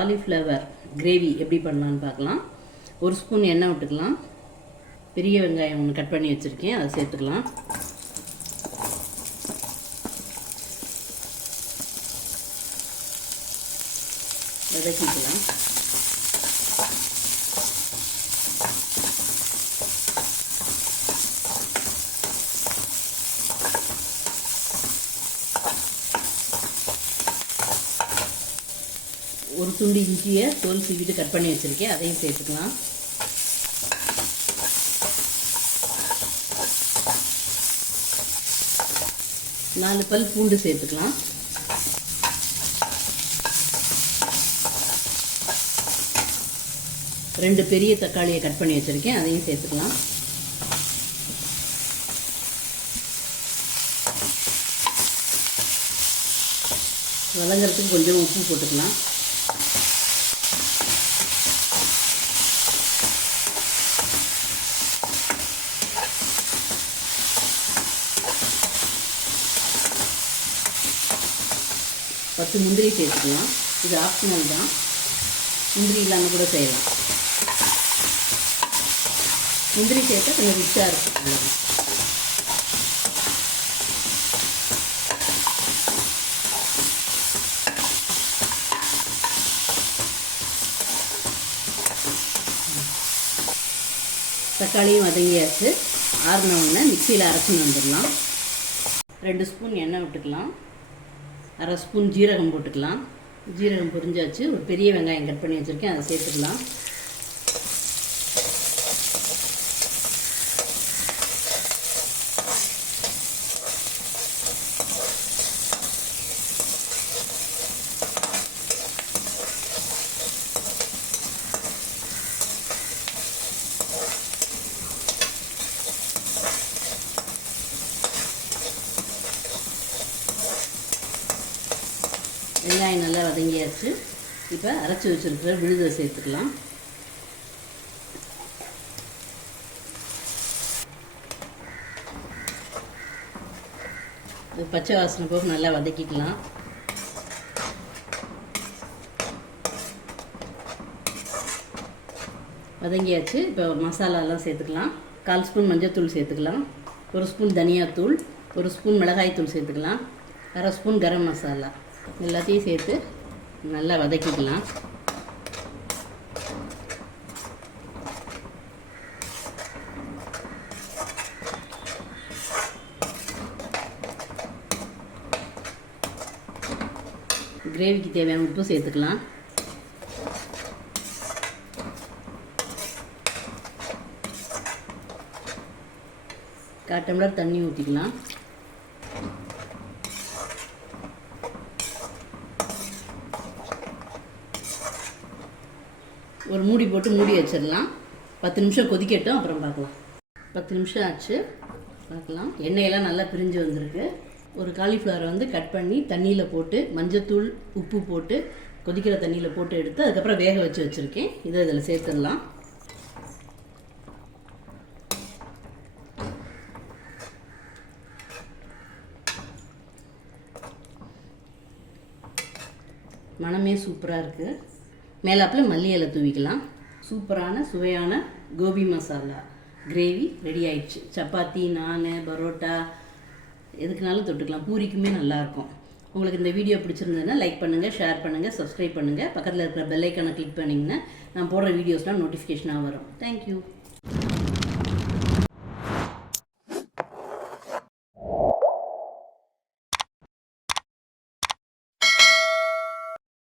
Cauliflower gravy எப்படி பண்ணலான்னு பார்க்கலாம். ஒரு ஸ்பூன் எண்ணெய் விட்டுக்கலாம். பெரிய வெங்காயம் ஒன்று கட் பண்ணி வச்சுருக்கேன். அதை சேர்த்துக்கலாம். வதக்கிக்கலாம். ஒரு துண்டு இஞ்சியை தோல் சீவிட்டு கட் பண்ணி வச்சுருக்கேன். அதையும் சேர்த்துக்கலாம். நாலு பல் பூண்டு சேர்த்துக்கலாம். ரெண்டு பெரிய தக்காளியை கட் பண்ணி வச்சுருக்கேன். அதையும் சேர்த்துக்கலாம். வதங்கிறதுக்கு கொஞ்சம் உப்பு போட்டுக்கலாம். பத்து முந்திரி சேர்த்துக்கலாம். இது ஆப்ஷனல் தான். முந்திரி இல்லாமல் கூட செய்யலாம். முந்திரி சேர்த்தா கொஞ்சம் ரிச்சாக இருக்கும். தக்காளியும் வதங்கியாச்சு. ஆறின உடனே மிக்சியில் அரைச்சின்னு வந்துடலாம். ரெண்டு ஸ்பூன் எண்ணெய் விட்டுக்கலாம். அரை ஸ்பூன் ஜீரகம் போட்டுக்கலாம். ஜீரகம் பொரிஞ்சாச்சு. ஒரு பெரிய வெங்காயம் கட் பண்ணி வச்சுருக்கேன். அதை சேர்த்துக்கலாம். வெங்காயம் நல்லா வதங்கியாச்சு. இப்போ அரைச்சி வச்சுருக்கிற விழுதை சேர்த்துக்கலாம். இது பச்சை வாசனை போக நல்லா வதக்கிக்கலாம். வதங்கியாச்சு. இப்போ மசாலாலாம் சேர்த்துக்கலாம். கால் ஸ்பூன் மஞ்சள்தூள் சேர்த்துக்கலாம். ஒரு ஸ்பூன் தனியாத்தூள் ஒரு ஸ்பூன் மிளகாய்த்தூள் சேர்த்துக்கலாம். அரை ஸ்பூன் கரம் மசாலா. எல்லாத்தையும் சேர்த்து நல்லா வதக்கிக்கலாம். கிரேவிக்கு தேவையான உப்பு சேர்த்துக்கலாம். கால் டம்ளர் தண்ணி ஊற்றிக்கலாம் ஒரு மூடி போட்டு மூடி வச்சிடலாம். பத்து நிமிஷம் கொதிக்கட்டும் அப்புறம் பார்க்கலாம். பத்து நிமிஷம் ஆச்சு. பார்க்கலாம். எண்ணெயெல்லாம் நல்லா பிரிஞ்சு வந்திருக்கு. ஒரு காலிஃப்ளவரை வந்து கட் பண்ணி தண்ணியில் போட்டு மஞ்சத்தூள் உப்பு போட்டு கொதிக்கிற தண்ணியில் போட்டு எடுத்து அதுக்கப்புறம் வேக வச்சு வச்சுருக்கேன். இதை இதில் சேர்த்துடலாம். மணமே சூப்பராக இருக்குது மேலாப்பில் மல்லி இலை தூவிக்கலாம். சூப்பரான சுவையான கோபி மசாலா. கிரேவி ரெடி ஆயிடுச்சு. சப்பாத்தி நான் பரோட்டா எதுக்குனாலும் தொட்டுக்கலாம். பூரிக்குமே நல்லாயிருக்கும். உங்களுக்கு இந்த வீடியோ பிடிச்சிருந்ததுன்னா லைக் பண்ணுங்கள் ஷேர் பண்ணுங்கள் சப்ஸ்கிரைப் பண்ணுங்கள் பக்கத்தில் இருக்கிற பெல் கிளிக் பண்ணிங்கன்னா நான் போடுற வீடியோஸ்லாம் நோட்டிஃபிகேஷனாக வரும். தேங்க்யூ